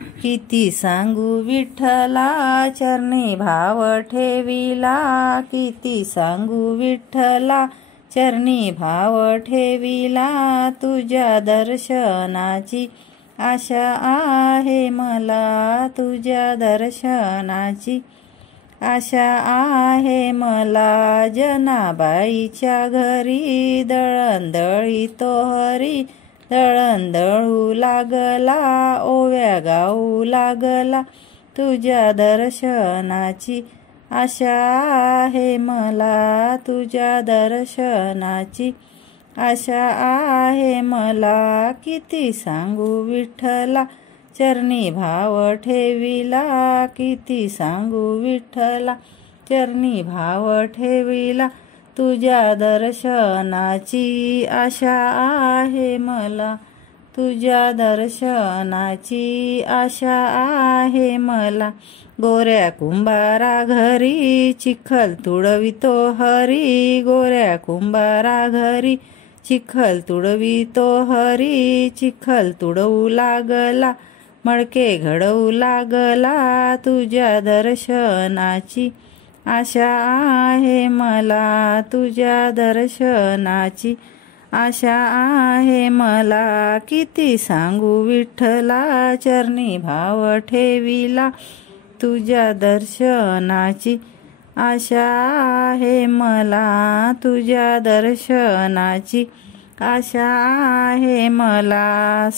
किती सांगू विठ्ठला चरणी भाव ठेविला, किती सांगू विठ्ठला चरणी भाव ठेविला, तुझ्या दर्शनाची आशा आहे मला, तुझ्या दर्शनाची आशा आहे मला. जनाबाईच्या घरी दळणदळी तो हरी, दळणदळू लागला ओव्या गाऊ लागला, तुझ्या दर्शनाची आशा आहे मला, तुझ्या दर्शनाची आशा आहे मला. किती सांगू विठ्ठला चरणी भाव ठेविला, किती सांगू विठ्ठला चरणी भाव ठेविला, तुझ्या दर्शनाची आशा आहे मला, तुझ्या दर्शनाची आशा आहे मला. गोऱ्या कुंभारा घरी चिखल तुडवितो हरी, गोऱ्या कुंभारा घरी चिखल तुडवितो हरी, चिखल तुडवू लागला मडके घडवू लागला, तुझ्या दर्शनाची आशा आहे मला, तुझ्या दर्शनाची आशा आहे मला. किती सांगू विठ्ठला चरणी भाव ठेविला, तुझ्या दर्शनाची आशा आहे मला, तुझ्या दर्शनाची आशा आहे मला.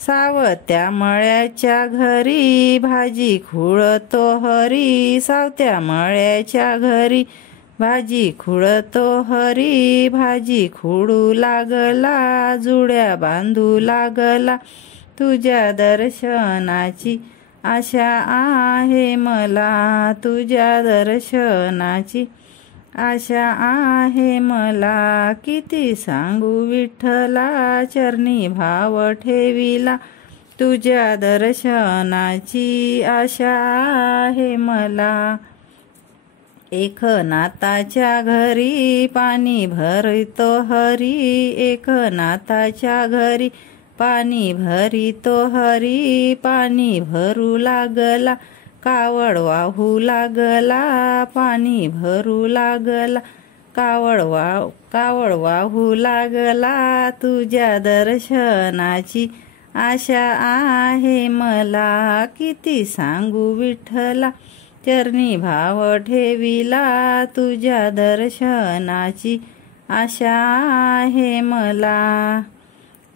सावत्या मळ्याच्या घरी भाजी खुळतो हरी, सावत्या मळ्याच्या घरी भाजी खुळतो हरी, भाजी खुडू लागला जुड्या बांधू लागला, तुझ्या दर्शनाची आशा आहे मला, तुझ्या दर्शनाची आशा आहे मला. किती सांगू विठ्ठला चरणी भाव ठेविला, तुझ्या दर्शनाची आशा आहे मला. एकनाथाच्या घरी पाणी भरितो हरी, एकनाथाच्या घरी पाणी भरितो हरी, पाणी भरू लागला कावड वाहू लागला, पाणी भरू लागला कावड वाहू लागला, तुझ्या दर्शनाची आशा आहे मला. किती सांगू विठ्ठला चरणी भाव ठेविला, तुझ्या दर्शनाची आशा आहे मला.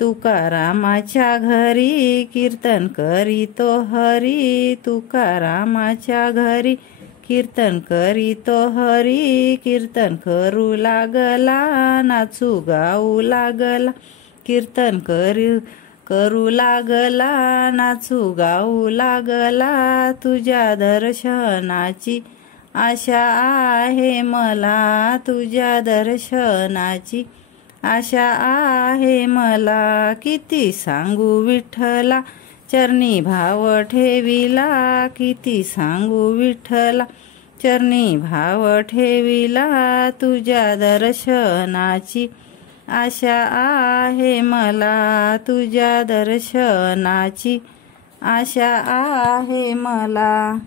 तुकारामाच्या घरी कीर्तन करीतो हरी, तुकारामाच्या घरी कीर्तन करीतो हरी, कीर्तन करू लागला नाचू गाऊ लागला, कीर्तन करू लागला नाचू गाऊ लागला, तुझ्या दर्शनाची आशा आहे मला, तुझ्या दर्शनाची आशा आहे मला. किती सांगू विठ्ठला चरणी भाव ठेविला, किती सांगू विठ्ठला चरणी भाव ठेविला, तुझ्या दर्शनाची आशा आहे मला, तुझ्या दर्शनाची आशा आहे मला.